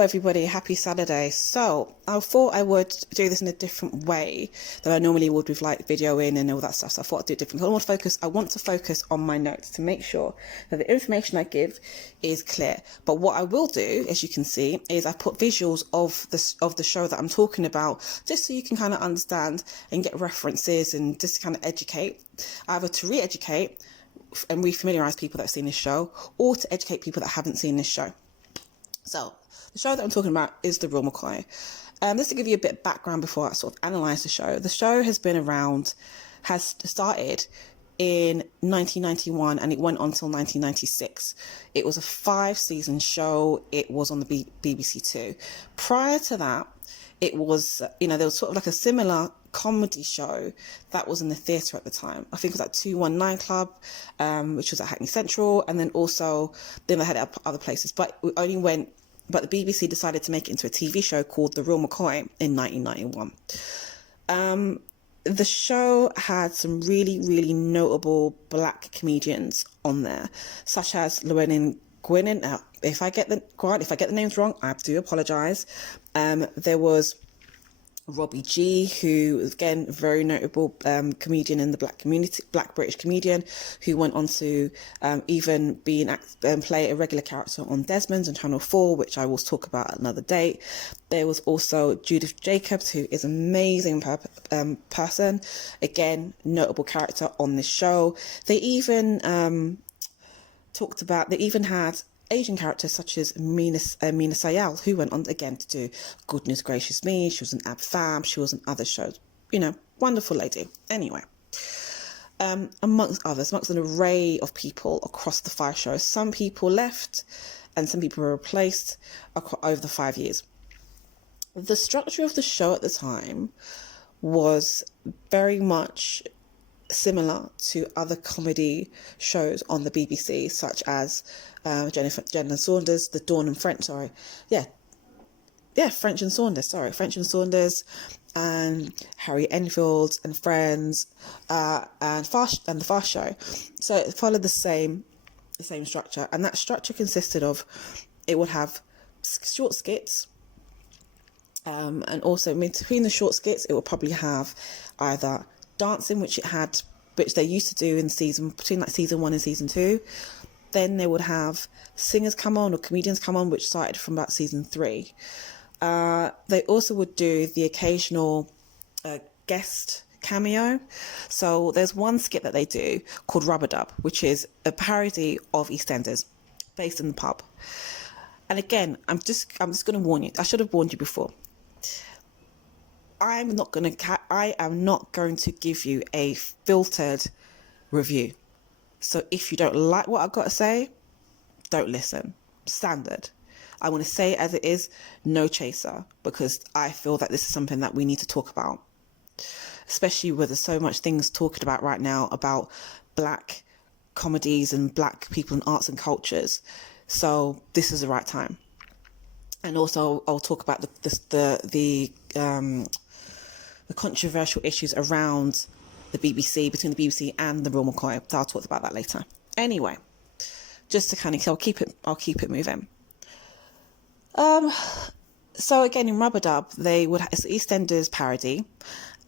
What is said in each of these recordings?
everybody, happy Saturday. So I thought I would do this in a different way than I normally would with like videoing and all that stuff. So I thought I'd do it differently. I want to focus on my notes to make sure that the information I give is clear. But what I will do, as you can see, is I put visuals of the show that I'm talking about, just so you can kind of understand and get references and just kind of educate, either to re-educate and re-familiarise people that have seen this show, or to educate people that haven't seen this show. So, the show that I'm talking about is The Real McCoy. Just to give you a bit of background before I sort of analyse the show has been around, has started in 1991 and it went on until 1996. It was a 5-season show. It was on the BBC Two. Prior to that, it was, there was sort of like a similar comedy show that was in the theatre at the time. I think it was at 219 Club, which was at Hackney Central, and then they had it at other places. But the BBC decided to make it into a TV show called The Real McCoy in 1991. The show had some really, really notable black comedians on there, such as Llewellyn Gwynn. Now, if I get the names wrong, I do apologise. There was Robbie G, who again very notable comedian in the black community, black British comedian, who went on to even play a regular character on Desmond's on Channel 4, which I will talk about at another date. There was also Judith Jacobs, who is an amazing person, again notable character on this show. They even had Asian characters such as Mina Sayal, who went on again to do Goodness Gracious Me. She was an Ab Fab. She was on other shows. Wonderful lady. Anyway, amongst an array of people across the 5 shows. Some people left and some people were replaced over the 5 years. The structure of the show at the time was very much similar to other comedy shows on the BBC, such as Jenna Saunders, The Dawn and French, French and Saunders, and Harry Enfield and Friends, and the Fast Show. So it followed the same structure, and that structure consisted of, it would have short skits, and also between the short skits, it would probably have either dancing, which they used to do between season 1 and season 2. Then they would have singers come on or comedians come on, which started from about season 3. They also would do the occasional guest cameo. So there's one skit that they do called Rubber Dub, which is a parody of EastEnders based in the pub. And again, I'm just going to warn you. I should have warned you before. I am not going to give you a filtered review. So if you don't like what I've got to say, don't listen. Standard. I want to say it as it is, no chaser, because I feel that this is something that we need to talk about, especially with there's so much things talking about right now about black comedies and black people in arts and cultures. So this is the right time. And also I'll talk about the controversial issues around the BBC, between the BBC and the Real McCoy. I'll talk about that later. Anyway, just to kind of, I'll keep it moving. So again, in Rubber Dub, it's EastEnders parody,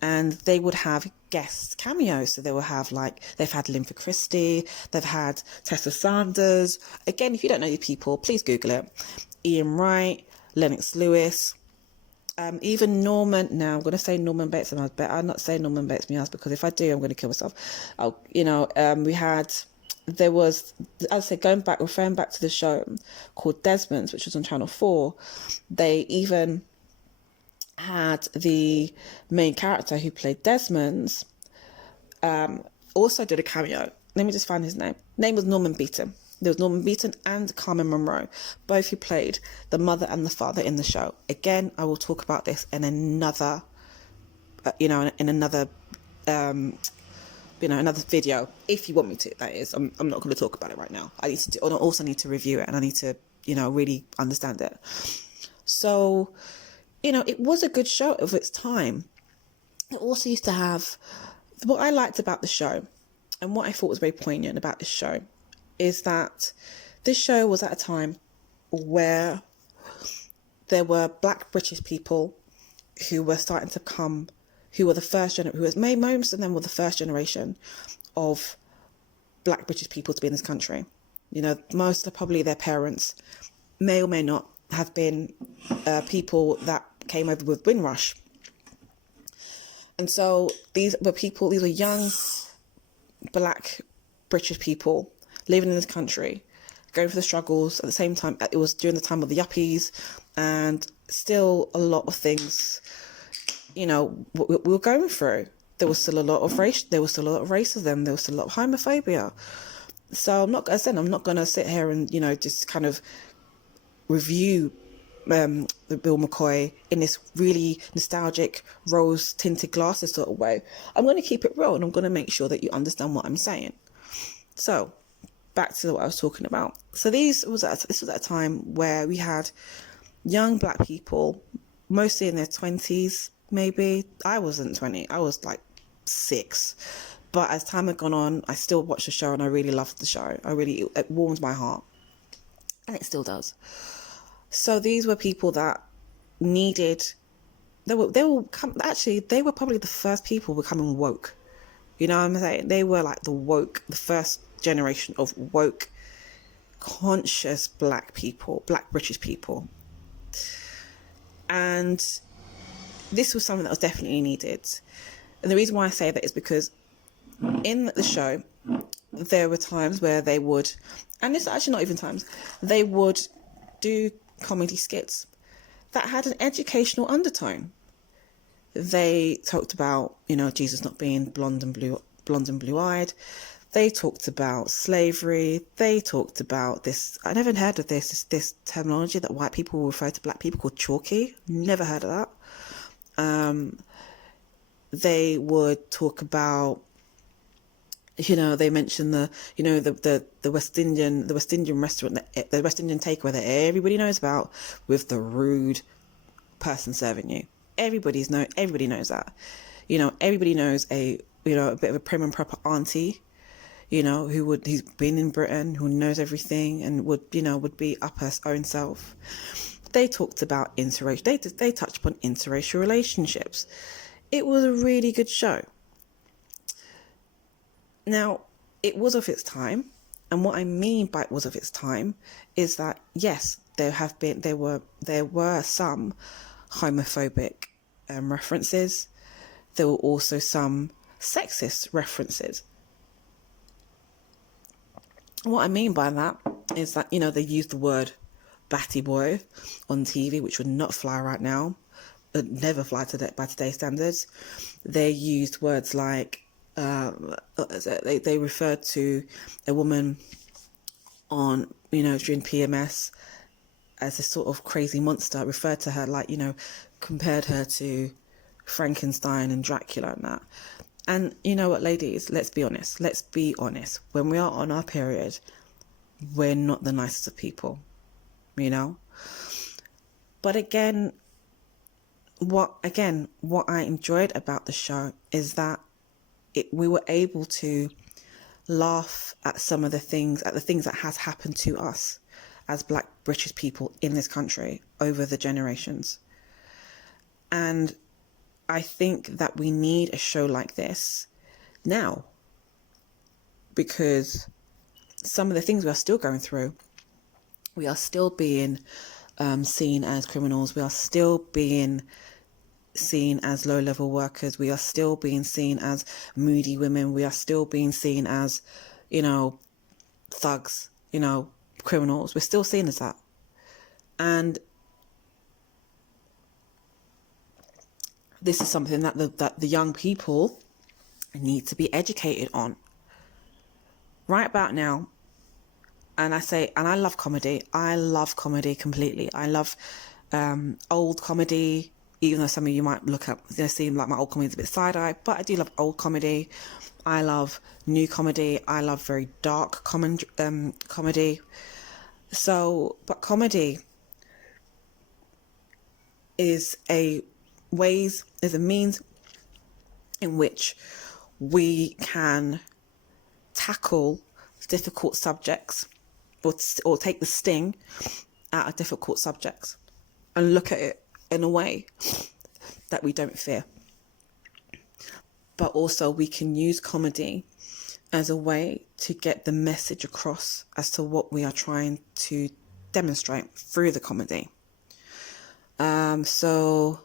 and they would have guest cameos. So they will have they've had Linford Christie, they've had Tessa Sanders. Again, if you don't know these people, please Google it. Ian Wright, Lennox Lewis. Even Norman. Now I'm going to say Norman Bates, and I better not say Norman Bates Meows, because if I do, I'm going to kill myself. There was, as I said, referring back to the show called Desmond's, which was on Channel 4. They even had the main character who played Desmond's also did a cameo. Let me just find his name. Name was Norman Beaton. There was Norman Beaton and Carmen Monroe, both who played the mother and the father in the show. Again, I will talk about this in another, another video, if you want me to. That is, I'm not going to talk about it right now. I also need to review it, and I need to, really understand it. So, it was a good show of its time. It also used to have, what I liked about the show, and what I thought was very poignant about this show, is that this show was at a time where there were Black British people who were starting to come, who were the first generation, who was most of them were the first generation of Black British people to be in this country. You know, most of probably their parents may or may not have been people that came over with Windrush. And so these were young Black British people living in this country, going through the struggles. At the same time, it was during the time of the yuppies, and still a lot of things, you know, we were going through. There was still a lot of racism, there was still a lot of homophobia. So I'm not going to sit here and, you know, just kind of review the Real McCoy in this really nostalgic rose tinted glasses sort of way. I'm going to keep it real, and I'm going to make sure that you understand what I'm saying. So back to what I was talking about. So this was at a time where we had young Black people, mostly in their 20s, maybe. I wasn't 20, I was like 6. But as time had gone on, I still watched the show, and I really loved the show. It warmed my heart, and it still does. So these were people that needed, they were probably the first people becoming woke. You know what I'm saying? They were like the first generation of woke, conscious Black people, Black British people. And this was something that was definitely needed. And the reason why I say that is because in the show, there were times where they would, and it's actually not even times, they would do comedy skits that had an educational undertone. They talked about, you know, Jesus not being blonde and blue-eyed. They talked about slavery. They talked about this. I never heard of this terminology that white people will refer to Black people called chalky. Never heard of that. They would talk about, you know, they mentioned the West Indian restaurant, the West Indian takeaway that everybody knows about, with the rude person serving you. Everybody knows that. You know, everybody knows a bit of a prim and proper auntie, you know, who's been in Britain, who knows everything, and would be up her own self. They talked about interracial. They touched upon interracial relationships. It was a really good show. Now, it was of its time, and what I mean by it was of its time is that yes, there were some homophobic references. There were also some sexist references. What I mean by that is that, you know, they used the word batty boy on TV, which would not fly right now, never fly by today's standards. They used words like, they referred to a woman on, you know, during PMS as a sort of crazy monster, referred to her like, you know, compared her to Frankenstein and Dracula and that. And you know what, ladies, let's be honest. When we are on our period, we're not the nicest of people, you know? But again, what I enjoyed about the show is that we were able to laugh at some of the things that has happened to us as Black British people in this country over the generations. And I think that we need a show like this now, because some of the things we are still going through, we are still being seen as criminals, we are still being seen as low-level workers, we are still being seen as moody women, we are still being seen as, you know, thugs, you know, criminals. We're still seen as that. And this is something that the young people need to be educated on right about now. And I love comedy. I love comedy completely. I love old comedy, even though some of you might look up, seem like my old comedy is a bit side-eye, but I do love old comedy. I love new comedy. I love very dark comedy. So, but comedy is a means in which we can tackle difficult subjects or take the sting out of difficult subjects. and look at it in a way that we don't fear. But also we can use comedy as a way to get the message across as to what we are trying to demonstrate through the comedy. So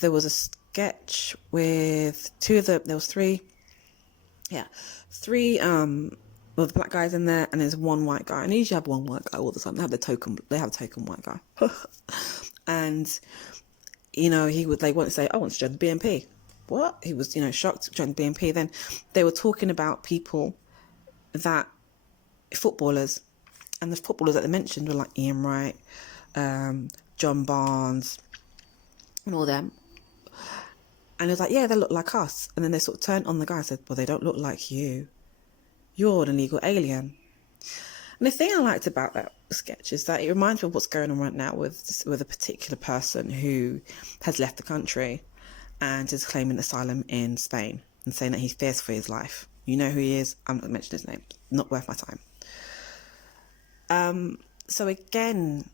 there was a sketch with three well, the black guys in there, and there's one white guy, and they usually have one white guy all the time. They have a token white guy. And he would, they want to say, I want to join the BNP. What? He was, shocked to join the BNP. Then they were talking about footballers, and the footballers that they mentioned were like Ian Wright, John Barnes, and all them. And it was like, yeah, they look like us. And then they sort of turned on the guy and said, well, they don't look like you. You're an illegal alien. And the thing I liked about that sketch is that it reminds me of what's going on right now with a particular person who has left the country and is claiming asylum in Spain and saying that he fears for his life. You know who he is. I'm not going to mention his name. Not worth my time. So again,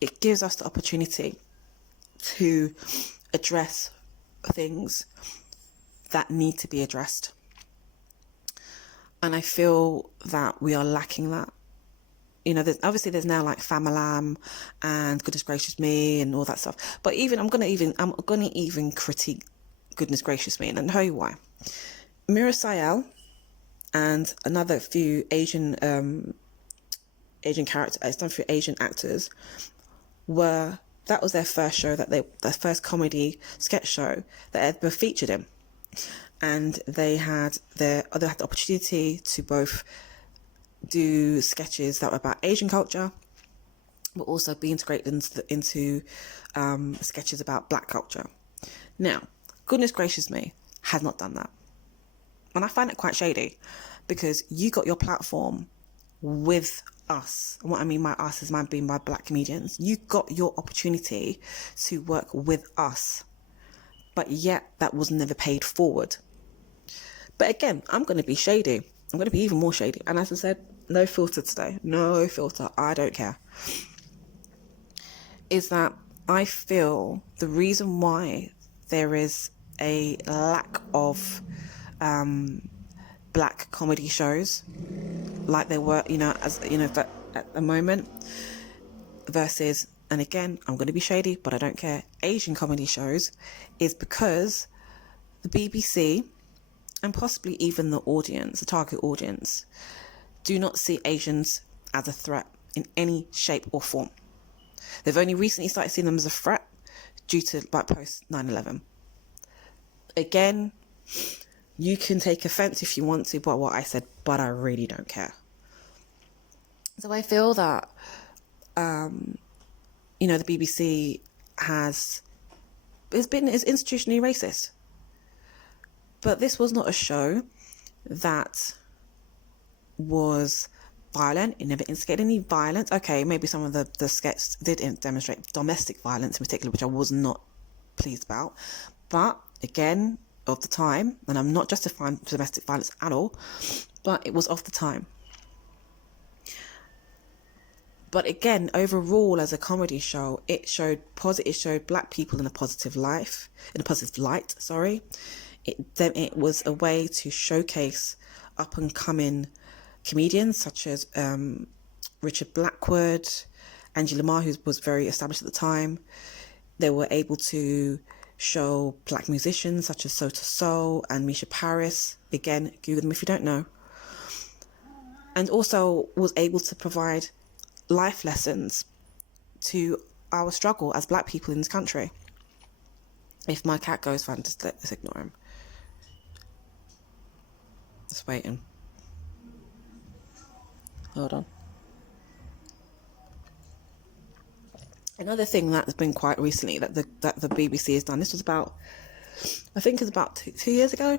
it gives us the opportunity to address things that need to be addressed. And I feel that we are lacking that. There's now like Famalam and Goodness Gracious Me and all that stuff. But I'm gonna even critique Goodness Gracious Me, and I'll tell you why. Mira Sayel and another few Asian characters, it's done through Asian actors, that was their first show, their first comedy sketch show that they were featured in. And they had the opportunity to both do sketches that were about Asian culture, but also be integrated into sketches about black culture. Now, Goodness Gracious Me has not done that. And I find it quite shady, because you got your platform with us. And what I mean by us is being by black comedians. You got your opportunity to work with us, but yet that was never paid forward. But again, I'm going to be shady. I'm going to be even more shady. And as I said, no filter today. No filter. I don't care. Is that I feel the reason why there is a lack of black comedy shows like there were, at the moment, versus, and again, I'm going to be shady, but I don't care, Asian comedy shows, is because the BBC and possibly even the target audience, do not see Asians as a threat in any shape or form. They've only recently started seeing them as a threat due to post 9/11. Again, you can take offense if you want to, but what I said, but I really don't care. So I feel that, the BBC is institutionally racist. But this was not a show that was violent. It never instigated any violence. Okay, maybe some of the sketches did demonstrate domestic violence in particular, which I was not pleased about. But again, of the time, and I'm not justifying domestic violence at all, but it was of the time. But again, overall, as a comedy show, it showed black people in a positive light. It was a way to showcase up and coming comedians such as Richard Blackwood, Angela Ma, who was very established at the time. They were able to show black musicians such as Sota Soul and Misha Paris. Again, Google them if you don't know. And also was able to provide life lessons to our struggle as black people in this country. If my cat goes, fine, just let's ignore him. Just waiting. Hold on. Another thing that's been quite recently that the BBC has done, this was about, I think it's about 2 years ago,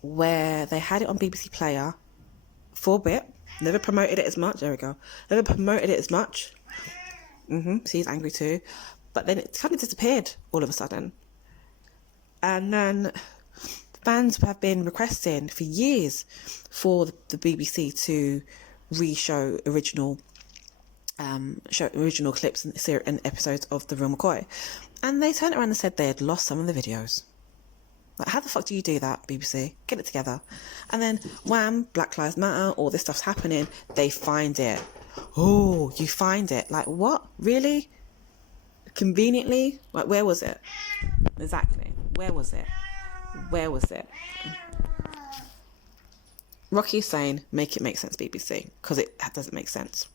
where they had it on BBC Player for a bit. Never promoted it as much. There we go. Never promoted it as much. See, he's angry too. But then it kind of disappeared all of a sudden. And then fans have been requesting for years for the BBC to re-show original original clips and episodes of the Real McCoy, and they turned around and said they had lost some of the videos. Like, how the fuck do you do that, BBC? Get it together. And then, wham, Black Lives Matter, all this stuff's happening. They find it. Oh, you find it. Like, what? Really? Conveniently? Like, where was it? Exactly. Where was it? Where was it? Rocky's saying, make it make sense, BBC, because it doesn't make sense.